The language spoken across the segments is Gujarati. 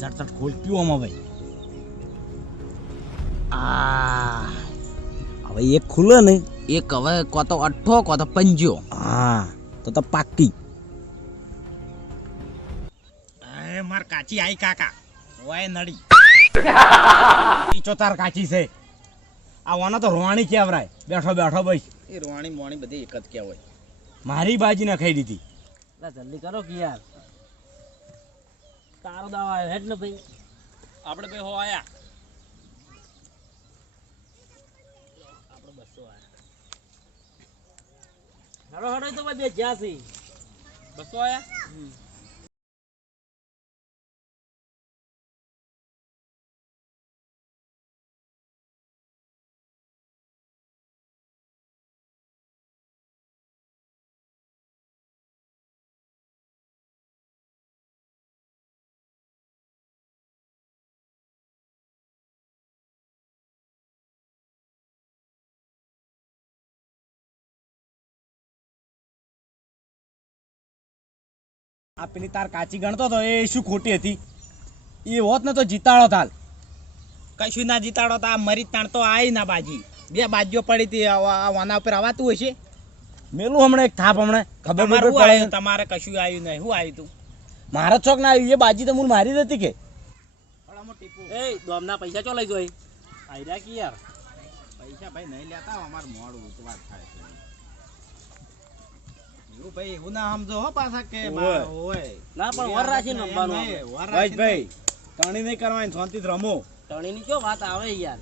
ઝટઝટ ખોલ પીવામાં ભાઈ. આ હવે એક ખુલે ને એક હવે કો તો અઠ્ઠો કો તો પંજો. હા તો પાકી. એ માર કાચી આઈ કાકા ઓય નડી ઈચો તાર કાચી છે. આ વાના તો રોવાણી કેવરાય. બેઠો બેઠો ભાઈ એ રોવાણી મોણી બધી એક જ કહેવાય. મારી બાજી ના ખાઈ દીધી. જલ્દી કરો કે યાર તારો દાવા આવ્યો હેડ ને ભાઈ. આપણે બે હો આયા. આપણે 200 આયા. હડો તો ભાઈ બે જ્યાં છે 200 આયા. આ પેલી તાર કાચી ગણતો તો એ શું ખોટી હતી. એ હોત ને તો જીતાડો તાલ. કશું ના જીતાડો તો આ મરી તાણ તો આઈ ના બાજી. બે બાજીઓ પડી હતી. વાના ઉપર હવાતું હશે. મેલું હમણાં એક થાપ હમણાં ખબર તમારું પડે. આવ્યું તમારે કશું આવ્યું નહીં. શું આવ્યું તું? મારા ચોક ના આવ્યું. એ બાજી તો મૂળ મારી જ હતી કે. એ દોમના પૈસા ચો લઈ જોઈ આઈરા કે યાર. પૈસા ભાઈ નહીં લેતા અમાર મોડું વાત થાય છે. એવું ભાઈ એવું ના સમજો હો પાછા કે હોય ના પણ વર રાખીને રમવાનું આપણે. ભાઈ ભાઈ તણી નહીં કરવાની શાંતિથી રમો. ટણીની કયો વાત આવે યાર.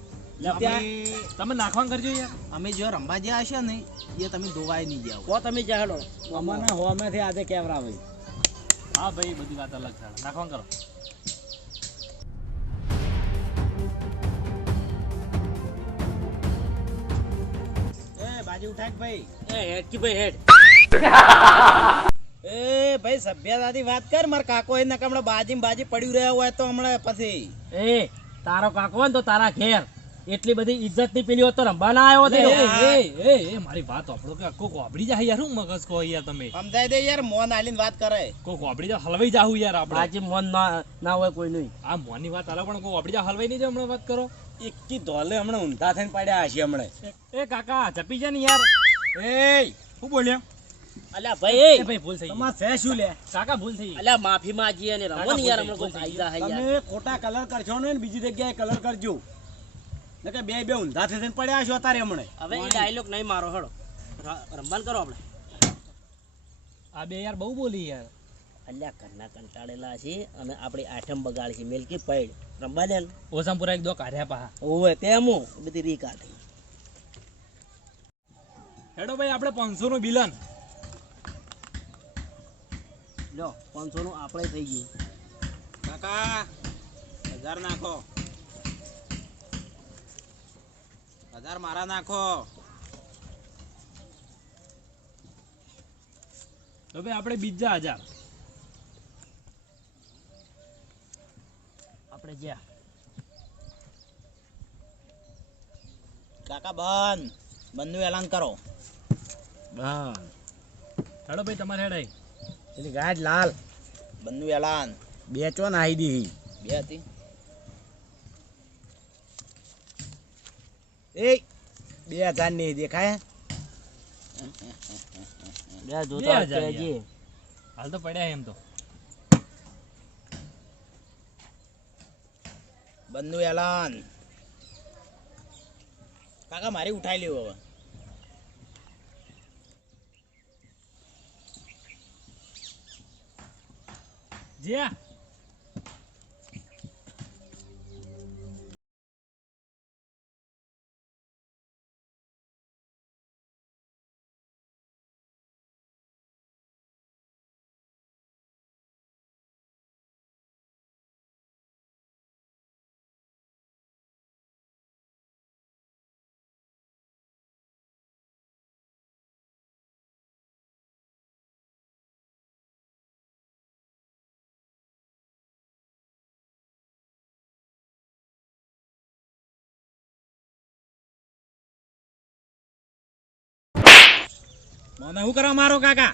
તમે નાખવાનું કરજો યાર. અમે જો રમવા જ્યાં હશે ને એ તમે ધોવાય નહીં જાવ. કો તમે જાડો અમને હોમેથી આજે કેવરા ભાઈ. હા ભાઈ બધી વાત અલગ છે. નાખવાનું કરો. એ બાજી ઉઠાક ભાઈ. એ હેડ કી ભાઈ હેડ. એ ભાઈ સભ્યતાથી વાત કર. માર કાકો એ નકમણે બાજી પડ્યું રહ્યા હોય તો હમણાં પછી એ તારો કાકો હોય ને તો તારા ઘેર એટલી બધી ઇજ્જત ની પેલી હોત તો રંબા ના આવ્યો તે. એ મારી વાત આપણો કે કોક વાપડી જાય યાર. હું મગજ કહો યાર તમે. સમજાય દે યાર. મોન આલીને વાત કરે. કોક વાપડી જાય હલવાઈ જાહું યાર આપણે. બાજી મન ના હોય કોઈ નહીં. આ મોની વાત અલગ પણ કોક વાપડી જાય હલવાઈ નહીં જાય. હમણાં વાત કરો. એકી ધોલે હમણાં ઊંધા થઈને પડ્યા હશે હમણાં. એ કાકા જપી જા ને યાર. એ શું બોલ્યા? અલ્યા ભાઈ ભાઈ ભૂલ થઈ ગઈ. તમારે છે શું લે? કાકા ભૂલ થઈ ગઈ. અલ્યા માફી માંગીએ અને રમો ને યાર. હમણાં કોઈ ફાયદા હે યાર. તમે ખોટા કલર કરશો ને બીજી જગ્યાએ કલર કરજો. નકે બે ઊંધા થઈને પડ્યા હશો અત્યારે હમણાં. હવે એ ડાયલોગ નહીં મારો હળો. રમવાન કરો આપણે. આ બે યાર બહુ બોલી યાર. અલ્યા ઘરના કંટાળેલા છે અને આપણે આઠમ બગાડ છે મેલકી પૈડ રમવા દે ને. ઓસામપુરા એક દો કાઢ્યા પાહા. ઓવે તેમ બધી રી કાઢી. હેડો ભાઈ આપણે 500 નું બિલન. લો 500 નું આપણે થઈ ગયું. કાકા 1000 નાખો. 1000 મારા નાખો. તો ભાઈ આપણે બીજા 1000. આપણે જ્યાં કાકા બંધનું એલાન કરો. હેડો ભાઈ તમારે હેડાઈ. એની ગાજ લાલ બંધનું એલાન. બે ચો નાહી દીધી. બે હતી. એ 2000 ની દેખાય. બે જોતા 2000 કહેજે. હાલ તો પડ્યા એમ તો. બંધનું એલાન. કાકા મારી ઉઠાઈ લેવું હવે. જ્યા મને શું કરવા મારો કાકા?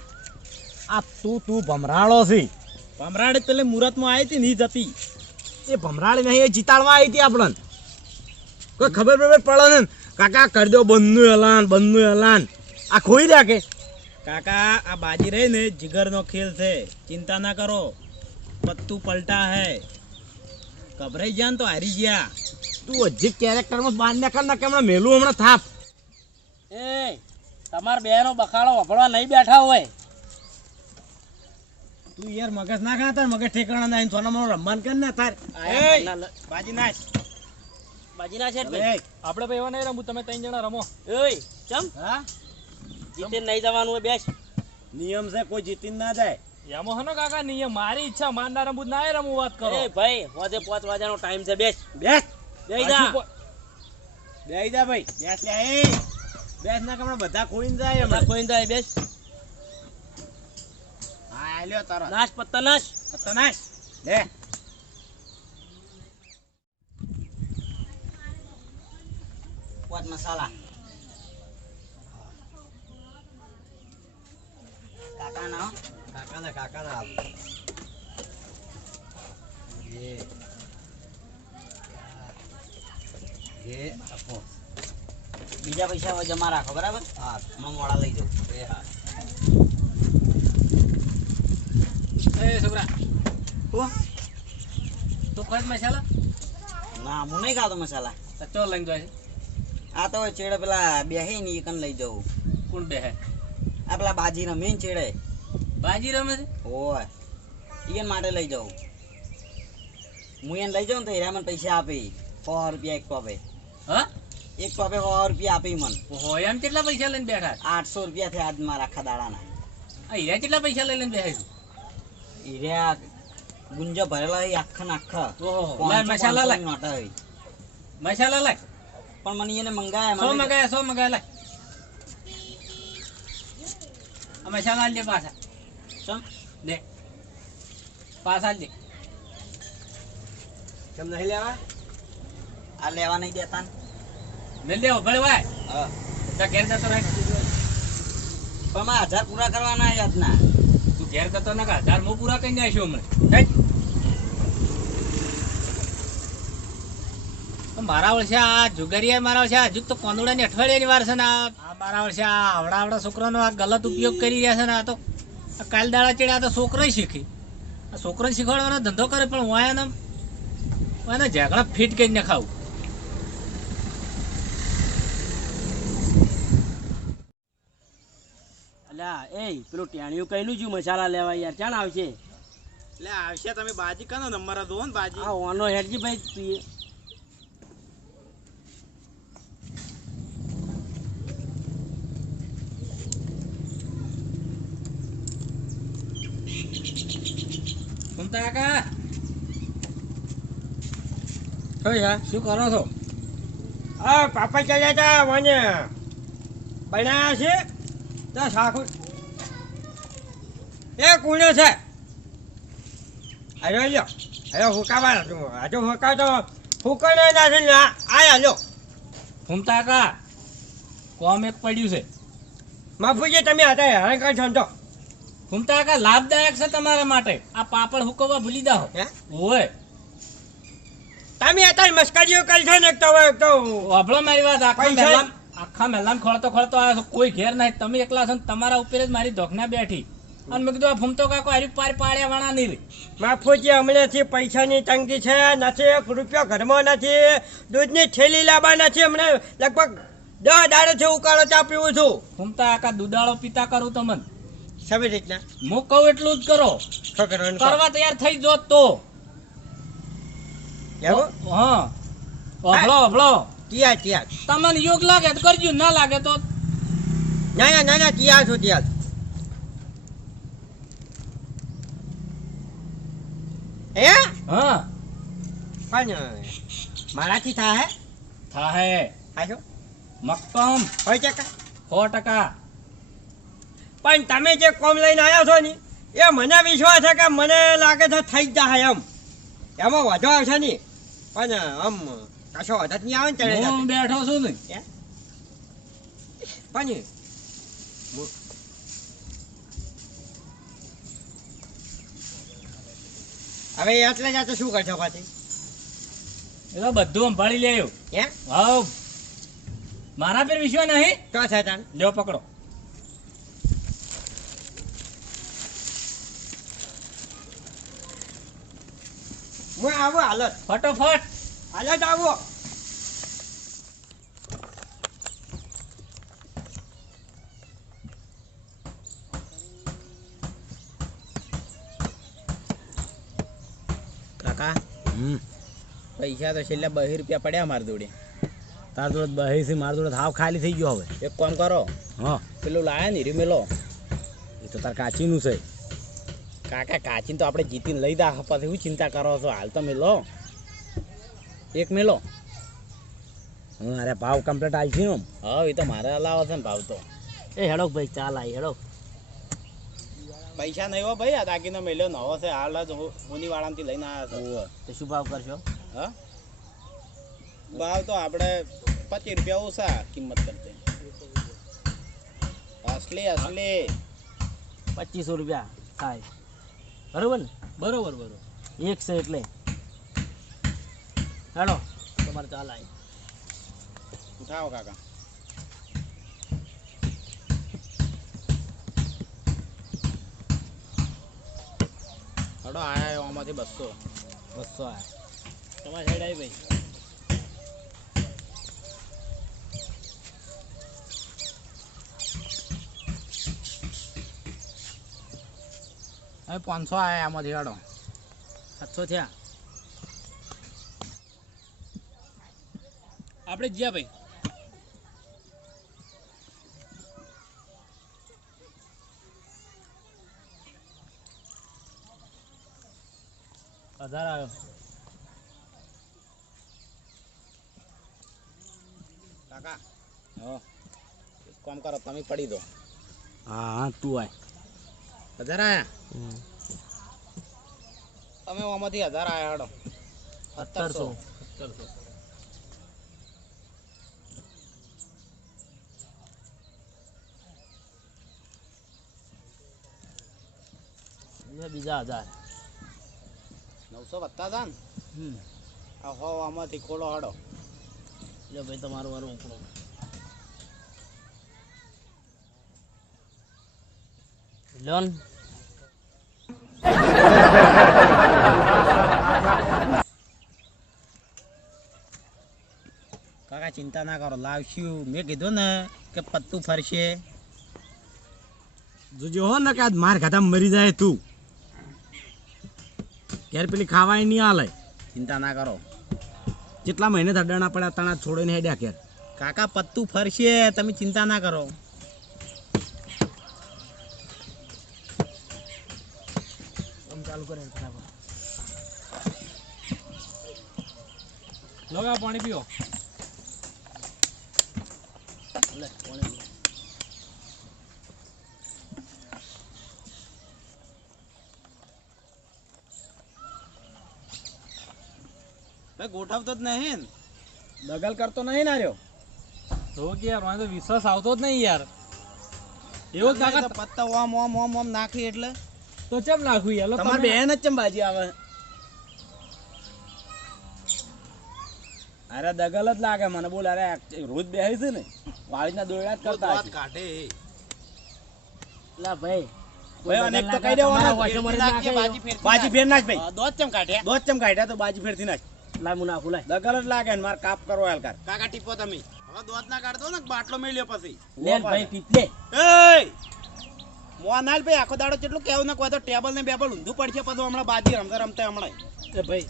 આ તું ભમરાળો છે. ભમરાડે પેલે મુહૂર્તમાં આવી હતી ને ઈ જતી. એ ભમરાળી નહીં, એ જીતાડવા આવી હતી આપણને. કોઈ ખબર પડે ને કાકા કરી દો બંધનું એલાન આ ખોઈ રહ્યા કે કાકા આ બાજી રહી ને જીગરનો ખેલ છે, ચિંતા ના કરો, પત્તું પલટા હે, ગભરાઈ ગયા ને તો હારી ગયા. તું હજી કેરેક્ટરમાં બાંધ ના કર, ના કે હમણાં મેલું હમણાં થાપ. એ તમાર બેનો બખાડો વફળવા નહીં બેઠા હોય. તું યાર મગજ ના ખાતા, મગજ ઠેકાણા ના સોના મારો રમવાન કર ના તાર. બાજી નાખ. બાજીના છે ભાઈ. આપણે ભાઈ એવા નહીં રમવું, તમે 3 જણા રમો. ઓય ચમ હા જીતે નહીં જવાનું હોય બેસ. નિયમ છે, કોઈ જીતીને ના જાય. એમાં હનો કાકા નિયમ, મારી ઈચ્છા માનના રમવું ના એ રમવું, વાત કરો. એ ભાઈ હોજે 5 વાગ્યાનો ટાઈમ છે, બેસ બેસ બેહી જા. બેહી જા ભાઈ, બેસ લે. એ બેસ ના કે હમણાં બધા ખોઈને જાય. બધા ખોઈને જાય, બેસ. હા આલ્યો તારો નાશ પત્તા નાશ. ખતરનાક લે. પાંચ મસાલા કાકા ના આપો. બીજા પૈસા હવે જમા રાખો, બરાબર? હા હમણાં મોડા લઈ જાઉં. એ છોકરા, હું? તું ખાસ મસાલા ના હું નહીં ખાતો મસાલા. તો ચો લઈને જાય. આ તો ચેડે પેલા બેહી ને ઈ કન લઈ જાઉં. કોણ બે હે? આ પેલા બાજી રમે ને ચેડે. બાજી રમે છે? ઓય ઈયન માટે લઈ જાઉં. હું એને લઈ જાઉં ને તો હીરા મને પૈસા આપે 100 રૂપિયા એક ટોપે. હા? એક ટોપે 100 રૂપિયા આપે મને. હોય એમ કેટલા પૈસા લઈને બેઠા? 800 રૂપિયા થયા આજ મારા આખા દાડાના. આ હીરા કેટલા પૈસા લઈને બેઠા છે? હીરા ગુંજો ભરેલા હોય આખા ને આખા. ઓહો, લાય મસાલા લાય. નોટા હોય. મસાલા લાય. પણ મને એને મંગાયા. 100 મગાયા લાય. આ મસાલા લે પાછા. ચમ લે પાછા લે. કેમ નહીં લેવા? આ લેવા નહીં દેતા ને. મેલ દેવો ભલે ભાઈ. હા તો ઘેર જતો રાખ. પણ મારા 1000 પૂરા કરવાના યાદના. તું ઘેર જતો ના કા 1000 મો પૂરા કરી નાખ્યો હમણાં. મારા વર્ષે આ જુગારીયા મારા વર્ષે હજુ તો કોંદોડાની અઠવાડિયાની વાર છે ને આ મારા વર્ષે આ આવડા છોકરાનો આ ગલત ઉપયોગ કરી રહ્યા છે ને આ તો આ કાલ દાડા ચડ્યા તો છોકરો શીખી આ છોકરાને શીખવાડવાનો ધંધો કરે પણ હું એને ઝઘડા ફીટ કરીને ખાવું. અલ્યા એ પેલું ટેણિયું કઈનું છું મસાલા લેવા યાર ચાણ આવશે. એટલે આવશે, તમે બાજી કનો નંબર દો ને બાજી. આ ઓનો હેડજી ભાઈ તું. ઘૂમતા કાકા શું કરો છો? આ પાપા ચાલ્યા હતા મને બનાયા છે તો સાખું એ કુણો છે. અરે લ્યો અરે હુકાવા હજુ હુકા તો હુકણે નથી આયા લ્યો. ઘૂમતા કાકા કોમ એક પડ્યું છે. માફુજી તમે હતા હેરાન કઈ સમજો. ઘૂમતા કાકા લાભદાયક છે તમારા માટે. આ પાપડ હુકવવા ભૂલી જાઓ. હે ઓય તમે અત્યારે મસ્કરીઓ કરશો ને એક તો વાપરો મારી વાત. પૈસા- આખા મહેલામ ખોળતો આવ્યો છો, કોઈ ઘેર નહીં, તમે એકલા છો ને તમારા ઉપર જ મારી ધોકના બેઠી અને મેં કીધું આ ફૂમતો કાકો હારી પાર પાડ્યા વાળા નહીં રે. માફુજી હમણાંથી પૈસાની તંગી છે, નથી 1 રૂપિયો ઘરમાં નથી, દૂધની થેલી લાવવા નથી, હમણાં લગભગ 10 દાડેથી ઉકાળો ચા પીવું છું. ફૂમતા કાકા દુધાળો પિતા કરું તમને સવી રીતના હું કહું એટલું જ કરો. શું કરવાનું? કરવા તૈયાર થઈ જો તો એવું હા અભળો ત્યાં તમને યોગ લાગે તો કરજો, ના લાગે તો ના ત્યાં છું ત્યાં. હે હા પણ મારાથી થાય થાહે આજો મક્કમ હોય છે કા? 100%. પણ તમે જે કોમ લઈને આવ્યા છો ને એ મને વિશ્વાસ છે કે મને લાગે છે થઈ જ જાય એમાં વધો આવશે નહીં. પણ આમ કશો વધો જ નહીં આવે ને ચડે હું બેઠો છું ને. પણ હવે એટલે જ આ તો શું કરશો પાછી? એ તો બધું સંભાળી લેવું. હે હાઉ મારા પર વિશ્વાસ નહીં. તો છે તાન લ્યો પકડો. હું આવો હાલત ફટોફટ. હાલત આવો. કાકા પૈસા તો છેલ્લા 2 રૂપિયા પડ્યા મારી જોડે. તાર જોડે 2 છે, મારી જોડે હાવ ખાલી થઈ ગયો. હવે એક કામ કરો, હા પેલું લાયા ને રીમે લો, એ તો તાર કાચીનું છે. કાકા કાચીને તો આપણે જીતીને લઈ દા, પછી શું ચિંતા કરો છો? હાલ તો મેલો, એક મેલો. અરે ભાવ કમ્પ્લીટ આવી છે ને? હા એ તો મારે હલાવો છે ને ભાવ તો. એ હેડો ભાઈ ચાલ આવી હેડો. પૈસા નહીં હો ભાઈ, આ દાગીનો મેલ્યો નવો છે, હાલ જ હોની વાળામાંથી લઈને આવ્યા તો શું ભાવ કરશો? છે. હા ભાવ તો આપણે 25 રૂપિયા ઓછા કિંમત કરતી. અસલી અસલી 2500 રૂપિયા થાય બરોબર ને? બરોબર બરોબર. એક છે એટલે હેડો તમારે ચાલ આવી. ઉઠાવો કાકા. હડો આયા આમાંથી 200 200 આ તમારી સાઈડ આવી ભાઈ. હવે 500 આયા આમાંથી. હડો 700 થયા. આપણે જ્યાં ભાઈ. હજાર આવ્યો. કાકા હા એક કામ કરો, તમે પડી દો. હા હા તું આય. 1000 આયા તમે આમાંથી 1000 આયા. હડો 1700. બીજા 1000. 900 વધતા હતા ને? આ હો આમાંથી ખોલો. હડો લે ભાઈ તમારું વારું ઉપડો. લોન કાકા ચિંતા ના કરો, લાવશું. મેં કીધું ને કે પત્તું ફરશે. જોજો હો ને કે આજ માર ખાતા મરી જાય તું. યાર પેલી ખાવાય નહીં હાલે. ચિંતા ના કરો. જેટલા મહિને ધડાણા પડ્યા તણા છોડીને હેડ્યા ઘેર. કાકા પત્તું ફરશે, તમે ચિંતા ના કરો. ચાલુ કરે બરાબર. લોગા પાણી પીઓ. લે પાણી. ભાઈ ગોઠવતો જ નહીં, દગલ કરતો નહીં ના રહ્યો. તો કે યાર મને તો વિશ્વાસ આવતો જ નહીં યાર. એવું કાકા પત્તા ઓમ ઓમ ઓમ ઓમ નાખી એટલે તો ચમ નાખું યાર. તમારે બેન જ ચમ બાજી આવે. અરે દગલ જ લાગે મને. બોલ અરે રોજ બેહી છે ને વાળીના દોયડા જ કરતા કાઢે. લા ભાઈ ભાઈ અનેક તો કહી દેવાનો બાજી ફેર નાખ ભાઈ. દોત ચમ કાઢ્યા તો બાજી ફેરથી નાખ. લા મુના ફુલાય દગલ જ લાગે ને માર કાપ કરો હાલકાર. કાકા ટીપો તમે. હવે દોત ના કાઢતો ને બાટલો મેલ્યો પછી. લે ભાઈ પીપલે. એય મોનાલ ભાઈ આખો દાડો કેટલું કેવું ને કોઈ તો ટેબલ ને બેબલ ઊંધું પડશે પછી હમણાં બાજી રમતા રમતા હમણાં. એ ભાઈ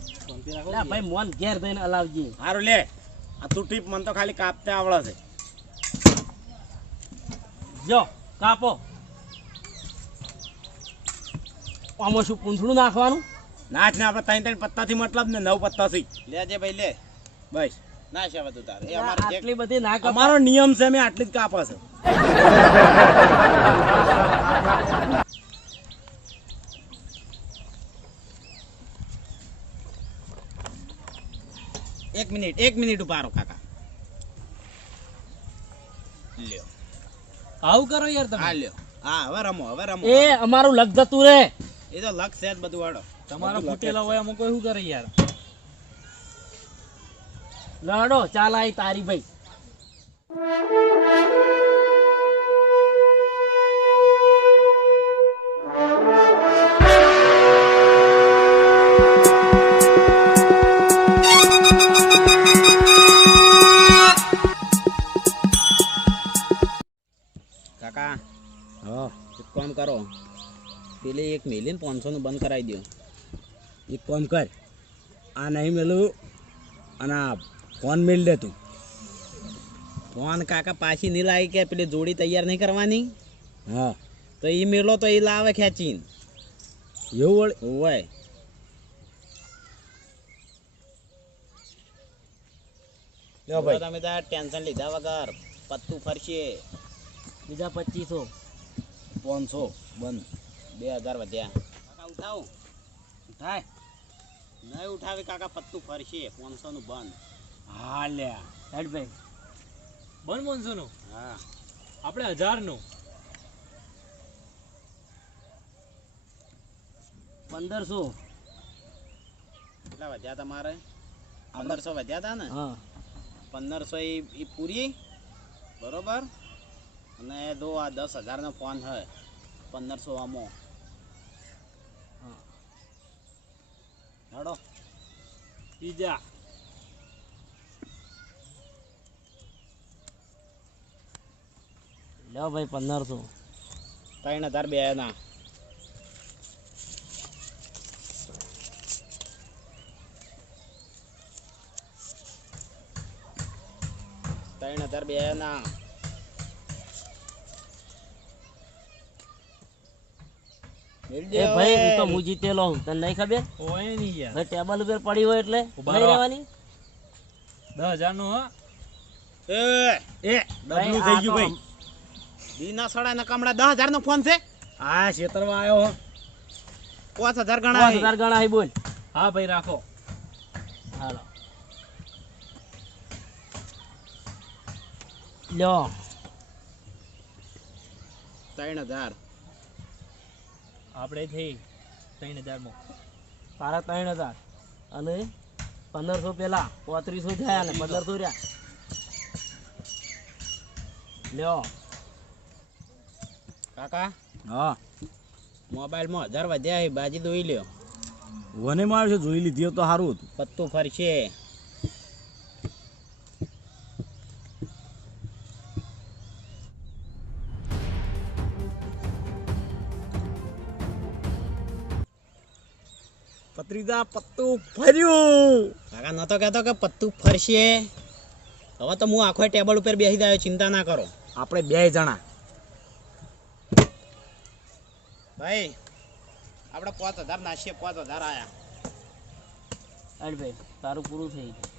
લા ભાઈ મોન ઘેર દઈને અલાવજી. સારું લે આ તું ટીપ મને તો ખાલી કાપતે આવડે છે. જો કાપો. આમાં શું પૂંછડું નાખવાનું? નાચ ને આપણે 3 પત્તાથી મતલબ ને 9 પત્તાથી લેજે ભાઈ લે. બસ ના છે બધું તારે. એ અમારે આટલી બધી ના કાપો. અમારો નિયમ છે, મેં આટલી જ કાપા છે. એક મિનિટ ઉભારો કાકા. લ્યો આવું કરો યાર તમે. હા લ્યો. હા હવે રમો એ અમારું લગ જતું રે. એ તો લક્ષ છે જ બધું. વાળો તમારા ફૂટેલા હોય અમુક કોઈ શું કરે યાર. લડો ચાલ આઈ તારી ભાઈ. કાકા હા એક કામ કરો, પેલી એક મેલીને 500 નું બંધ કરાવી દો. એક કામ કર, આ નહીં મેલું અને આ ફોન મેળ દે તું. ફોન કાકા પાછી નહીં લાવી કે પેલી જોડી તૈયાર નહીં કરવાની, હા તો એ મેલો તો એ લાવે ખેંચીને. એવું વળી હોય લ્યો ભાઈ. તમે તાર ટેન્શન લીધા વગર પત્તું ફરશે. બીજા 2500 500 બંધ. 2000 વધ્યા. કાકા ઉઠાવ, ઉઠાય. નહીં ઉઠાવે કાકા પત્તું ફરશે. 500 નું બંધ. હા લ્યા હેડ ભાઈ. બંધ 500 નું હા આપણે 1000 નું 1500. કેટલા વધ્યા તમારે? 1500 વધ્યા હતા ને? હા 1500 એ પૂરી બરોબર. અને દો આ 10,000 નો ફોન છે, 1500 આમો. હાડો બીજા લ્યો ભાઈ 1500. 3000 બે ના. 3000 બે ના. એ ભાઈ હું તો હું જીતેલો હું, તને નહીં ખબર? હોય નહીં યાર. ભાઈ ટેબલ ઉપર પડી હોય એટલે ઉભા નહીં રહો. રહેવાની. 10,000 નું હા. એ ભાઈ, ડબલું આ થઈ ગયું તો ભાઈ. દીના સડા ના કમડા 10,000 નો ફોન છે. આ ક્ષેત્રમાં આવ્યો 5000 ગણા. 5000 ગણા હી બોલ. હા ભાઈ રાખો. હાલો લ્યો 3000. આપણે થઈ 3000 માં. તારા 3000 અને 1500 પેલા 3500 થયા ને 1500 રહ્યા. લ્યો કાકા હા મોબાઈલમાં 1000 વધ્યા. બાજી દોઈ લ્યો. વને માં છે, જોઈ લીધી હોત તો સારું હતું. પત્તું ફરશે. પત્રીદા પત્તું ફર્યું. કાકા નતો કહેતો કે પત્તું ફરશે. હવે તો હું આખો ટેબલ ઉપર બેસી જાય, ચિંતા ના કરો. આપણે 2 જણા. ભાઈ આપણે 5000 નાખીએ. 5000 આયા. અરે ભાઈ તારું પૂરું થઈ ગયું.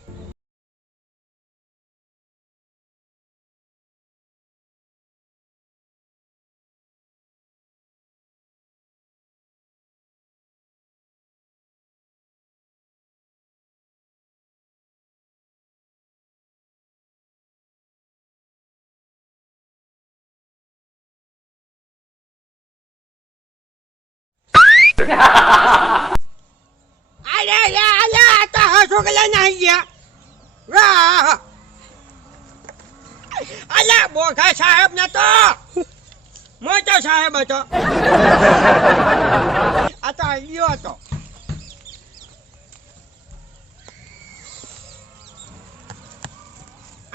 અલ્યા તો છોકરા નહીં ગયા. વાહ અલ્યા બોખા સાહેબ ને તો મોટો સાહેબ હતો. આ તો આવ્યો હતો.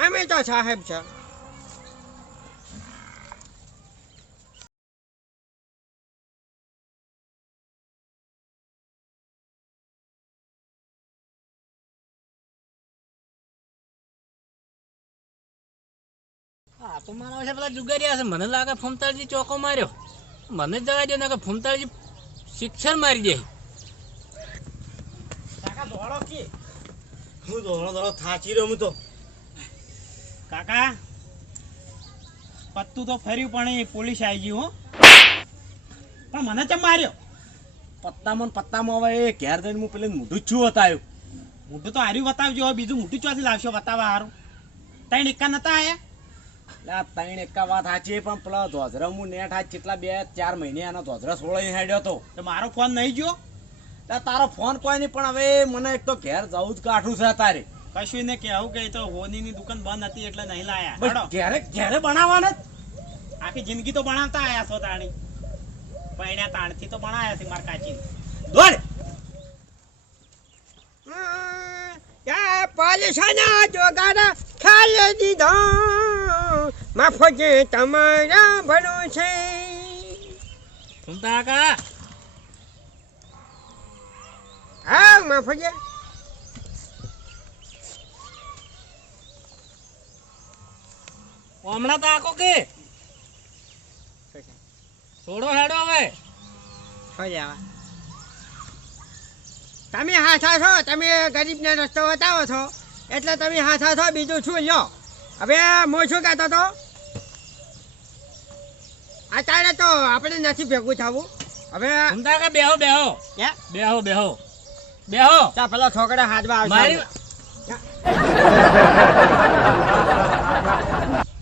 અમે તો સાહેબ છે. આ તો મારા છે પેલા જુગારિયા છે. મને લાગે ફૂમતાળજી ચોકો માર્યો. મને જ જવા દે ને કે ફૂમતાળજી શિક્ષણ મારી દે. કાકા દોડો કે હું દોડો થાચી રહ્યો હું તો. કાકા પત્તું તો ફર્યું પણ એ પોલીસ આવી ગયું. હો પણ મને ચમ માર્યો? પત્તામાં હવે એ ઘેર જઈને હું પેલે મોઢું છું બતાવ્યું. મોઢું તો હાર્યું બતાવજો. હવે બીજું મોઢું ચોથી લાવશો બતાવવા હારું? 3 એકા નતા આયા? એટલે આ 3 એકા વાત સાચી, પણ પેલા ધોધરા હું નેટ આજ કેટલા 2-4 મહિને આનો ધોધરા સોળાઈ હેડ્યો હતો. તો મારો ફોન નહીં ગયો? તારો ફોન કોઈ નહીં, પણ હવે મને એક તો ઘેર જવું જ કાઠું છે તારે. કશું ને કેવું કે એ તો હોનીની દુકાન બંધ હતી એટલે નહીં લાયા બસ હેડો. ઘેરે ઘેરે બનાવવાના જ. આખી જિંદગી તો ભણાવતા આયા છો તાણી પૈણ્યા તાણથી તો ભણાયા છે માર કાચી દોડ પાલસાના જોગાડા ખાલી દીધો માફજે તમારા ભરોસે. ઘૂમતા કાકા હા માફજે હમણાં તાકો કે છોડો હેડો હવે તમે હાથા છો, તમે ગરીબને રસ્તો બતાવો છો એટલે તમે હાથા છો, બીજું શું લ્યો. હવે હું શું કહેતો હતો, અત્યારે તો આપણે નથી ભેગું થવું. હવે ઘૂમતા કાકા બેહો બેહો હે? બેહો બેહો બેહો ત્યાં પેલા છોકરા હાથમાં મારી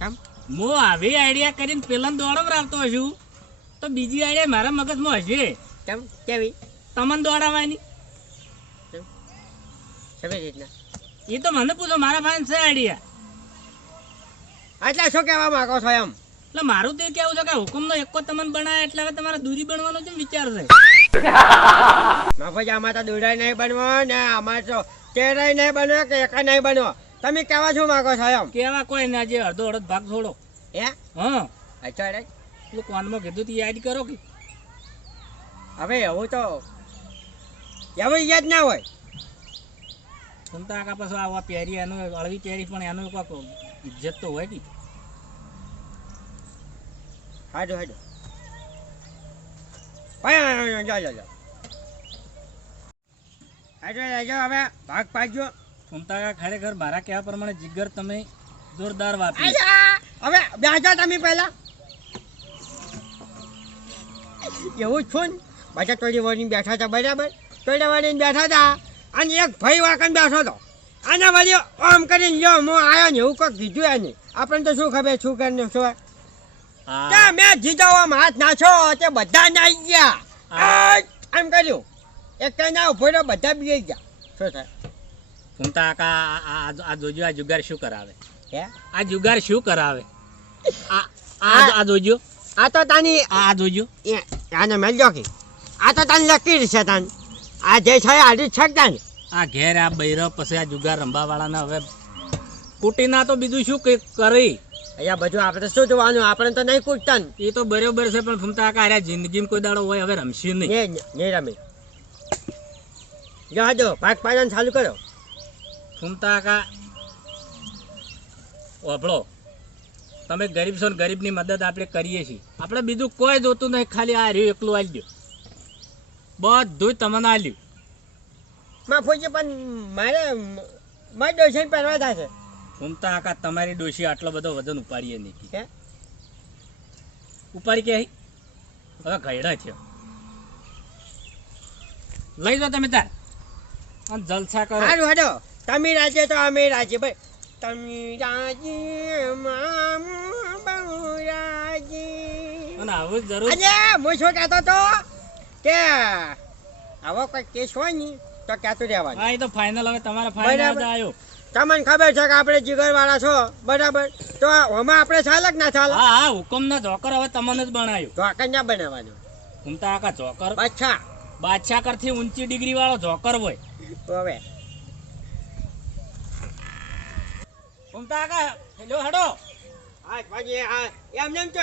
કેમ? હું આવી આઈડિયા કરીને પેલા દોડાવરાવતો હશું તો બીજી આઈડિયા મારા મગજમાં હશે કેમ કેવી તમને દોડાવવાની. કેવી રીતના? એ તો મને પૂછો, મારા પાસે છે આઈડિયા. એટલે શું કહેવા માંગો છો એમ? એટલે મારું તો એ કેવું છે કે હુકમનો એકો તમને બનાવે એટલે હવે તમારે દૂરી બનવાનો છે વિચાર છે. મફત આમાં તો દોડાઈ નહીં બનવો ને આમાં તો તેરાય નહીં બનવો કે એકા નહીં બનવો. તમે કહેવા શું માંગો છો એમ? કેવા કોઈ ના, જે અડધો અડધ ભાગ છોડો. હે હા અચ્છા રે. પેલું કોનમાં કીધું તું યાદ કરો કે હવે એવું તો એવું યાદ ના હોય. ઘૂમતા કાકા પાછું આવા પહેરી એનું અળવી પહેરી પણ એનું કોઈક ઇજ્જત તો હોય કે. હાજો હાજો ભાઈ જાઓ જાઓ હાજો હાજો હવે ભાગ પાડજો. ઘૂમતા કાકા ખરેખર મારા કહેવા પ્રમાણે જીગર તમે જોરદાર વાપરી. હવે બેસજો તમે પહેલા. એવું જ છું ને, બધા તોડી વળીને બેઠા હતા બરાબર, તોડી વળીને બેઠા હતા અને એક ભાઈ વાકન બેઠો હતો. આના વળી આમ કરીને જો હું આવ્યો ને એવું કંઈક કીધું એને. આપણને તો શું ખબર શું કરીને શું હા મેં જીજાવામાં હાથ નાખો તે બધા નાઈ ગયા. એમ કર્યું એક કઈ ના ઉભો રહ્યો, બધા બી ગયા. શું થાય? ઘૂમતા કાકા આ જોજો, આ જુગાર શું કરાવે? હે આ જુગાર શું કરાવે? આ જોજો, આ તો તાની આ જોજો. આને મેલજો કે આ તો તાની લકીર છે તાન. આ જે છે આડી શકતા ને. આ ઘેર આ બૈરવ પછી આ જુગાર રંબા વાળાને હવે કૂટી ના તો બીજું શું કઈ કરી. અહીંયા બધું આપણે શું જોવાનું, આપણે તો નહીં કૂટતા ને. એ તો બરોબર છે પણ ઘૂમતા કાકા અરે જિંદગીમાં કોઈ દાડો હોય હવે રમશે નહીં. નહીં રમે. જો હાજો ભાગ પાડવાનું ચાલુ કરો. ઘૂમતા કાકા ઓભળો, તમે ગરીબ છો ને ગરીબની મદદ આપણે કરીએ છીએ. આપણે બીજું કોઈ જોતું નહીં, ખાલી આ રહ્યું એકલું આલી દો, બધું જ તમને આલ્યું. માફુજી પણ મારે મારે ડોસીને પહેરવા થશે. ઘૂમતા કાકા તમારી ડોશી આટલો બધો વજન ઉપાડીએ નહીં. હે ઉપાડી કે હવે ઘયડા છે, લઈ જાઓ તમે તાર અને જલસા કરો. સારું હાજો, તમે રાજે તો અમે રાજે ભાઈ. તમે રાજે મામ બહુ રાજે. અને આવું જ જરૂર. અરે હું શું કહેતો તો કે આવો કોઈ કેસ હોય ને તો કહેતું રહેવાનું. હા એ તો ફાઇનલ, હવે તમારા ફાઇનલ બરાબર. આવ્યો. તમને ખબર છે કે આપણે જીગર વાળા છો બરાબર, તો આમાં આપણે ચાલે કે ના ચાલે? હા હા હુકમ ના જોકર હવે તમને જ બનાવ્યો. ઢોકર ના બનાવવાનું. ઘૂમતા કાકા જોકર અચ્છા બાદશાહ કરથી ઊંચી ડિગ્રી વાળો જોકર હોય. હવે ઘૂમતા કાકા હેલો હેડો. હા પછી એમને એમ તો